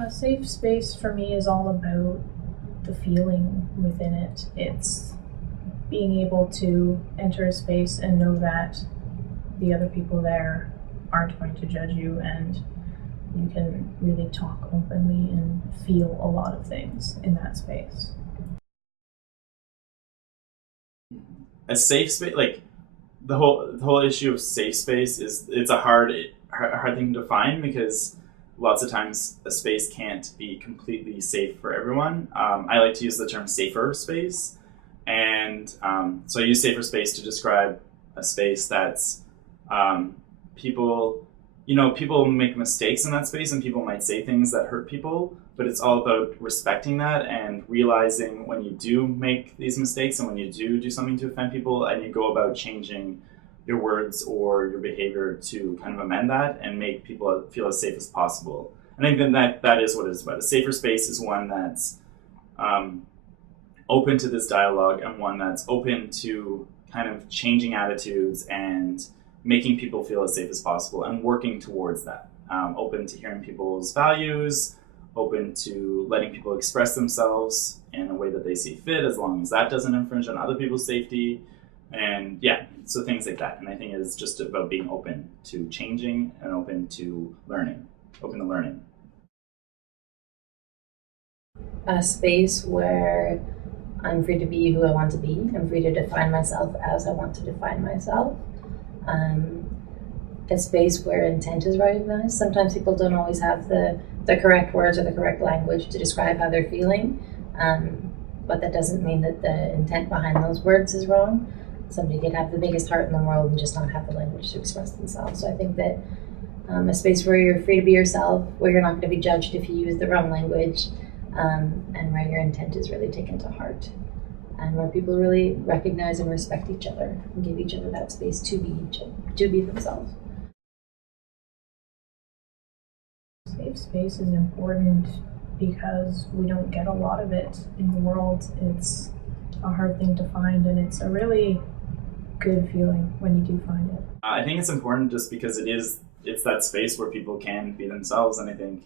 A safe space for me is all about the feeling within it. It's being able to enter a space and know that the other people there aren't going to judge you, and you can really talk openly and feel a lot of things in that space. A safe space, like the whole issue of safe space is it's a hard thing to define because lots of times a space can't be completely safe for everyone. I like to use the term safer space, and so I use safer space to describe a space that's people, people make mistakes in that space and people might say things that hurt people, but it's all about respecting that and realizing when you do make these mistakes and when you do something to offend people and you go about changing your words or your behavior to kind of amend that and make people feel as safe as possible. And I think that is what it's about. A safer space is one that's open to this dialogue and one that's open to kind of changing attitudes and making people feel as safe as possible and working towards that. Open to hearing people's values, open to letting people express themselves in a way that they see fit, as long as that doesn't infringe on other people's safety. And yeah, so things like that. And I think it's just about being open to changing and open to learning. A space where I'm free to be who I want to be. I'm free to define myself as I want to define myself. A space where intent is recognized. Sometimes people don't always have the correct words or the correct language to describe how they're feeling, but that doesn't mean that the intent behind those words is wrong. Somebody could have the biggest heart in the world and just not have the language to express themselves. So I think that a space where you're free to be yourself, where you're not going to be judged if you use the wrong language, and where your intent is really taken to heart, and where people really recognize and respect each other and give each other that space to be themselves. Safe space is important because we don't get a lot of it in the world. It's a hard thing to find, and it's a really good feeling when you do find it. I think it's important just because it's that space where people can be themselves, and I think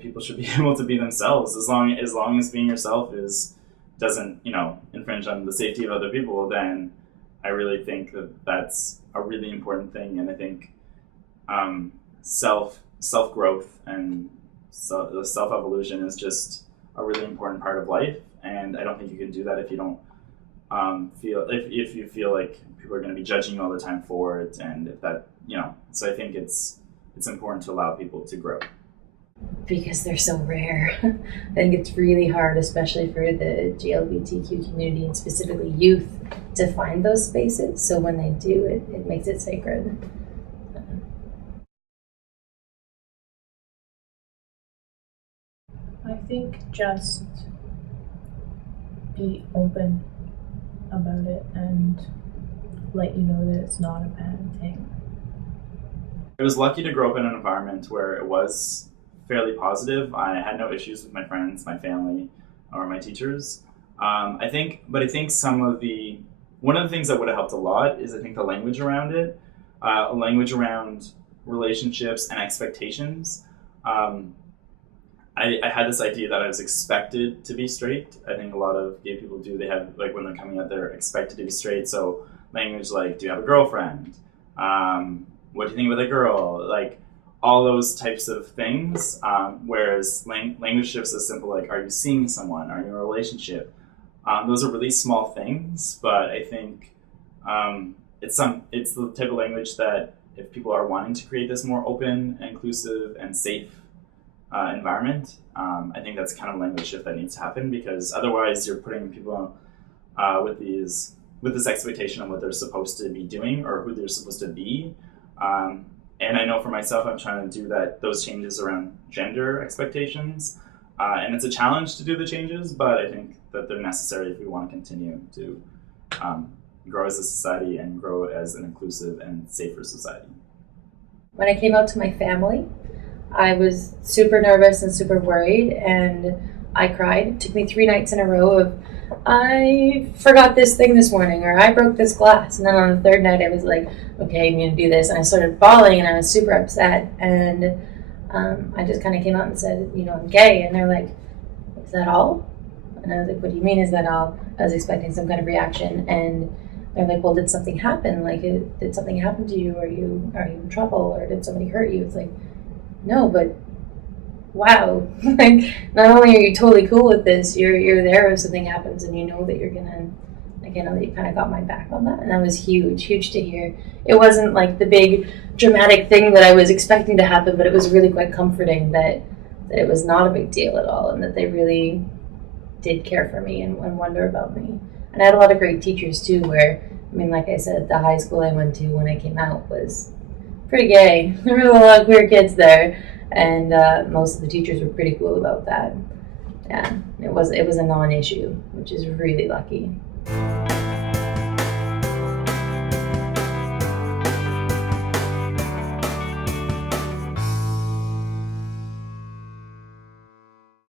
people should be able to be themselves as long as being yourself doesn't infringe on the safety of other people. Then I really think that's a really important thing, and I think self growth and the self evolution is just a really important part of life. And I don't think you can do that if you don't if you feel like people are going to be judging you all the time for it, and if that so I think it's important to allow people to grow. Because they're so rare. I think it's really hard, especially for the GLBTQ community and specifically youth, to find those spaces. So when they do, it makes it sacred. I think just be open about it and let you know that it's not a bad thing. I was lucky to grow up in an environment where it was fairly positive. I had no issues with my friends, my family, or my teachers. I think one of the things that would have helped a lot is I think the language around it, language around relationships and expectations. I had this idea that I was expected to be straight. I think a lot of gay people do. They have, like, when they're coming out, they're expected to be straight. So language like, do you have a girlfriend? What do you think about a girl? Like, all those types of things. Whereas language shifts is simple, like, are you seeing someone? Are you in a relationship? Those are really small things, but I think it's the type of language that if people are wanting to create this more open, inclusive, and safe environment, I think that's kind of a language shift that needs to happen, because otherwise you're putting people with this expectation of what they're supposed to be doing or who they're supposed to be. And I know for myself, I'm trying to do those changes around gender expectations. And it's a challenge to do the changes, but I think that they're necessary if we want to continue to grow as a society and grow as an inclusive and safer society. When I came out to my family, I was super nervous and super worried, and I cried. It took me 3 nights in a row of, I forgot this thing this morning, or I broke this glass. And then on the 3rd night, I was like, okay, I'm going to do this. And I started bawling, and I was super upset. And I just kind of came out and said, you know, I'm gay, and they're like, is that all? And I was like, what do you mean, is that all? I was expecting some kind of reaction, and they're like, well, did something happen? Like, did something happen to you? Are you in trouble, or did somebody hurt you? It's like, no, but wow, like, not only are you totally cool with this, you're there if something happens, and you know that you're gonna, like, I know that you kind of got my back on that, and that was huge to hear. It wasn't like the big dramatic thing that I was expecting to happen, but it was really quite comforting that it was not a big deal at all, and that they really did care for me and wonder about me. And I had a lot of great teachers too, where, I mean, like I said, the high school I went to when I came out was pretty gay. There were a lot of queer kids there, and most of the teachers were pretty cool about that. Yeah, it was a non-issue, which is really lucky.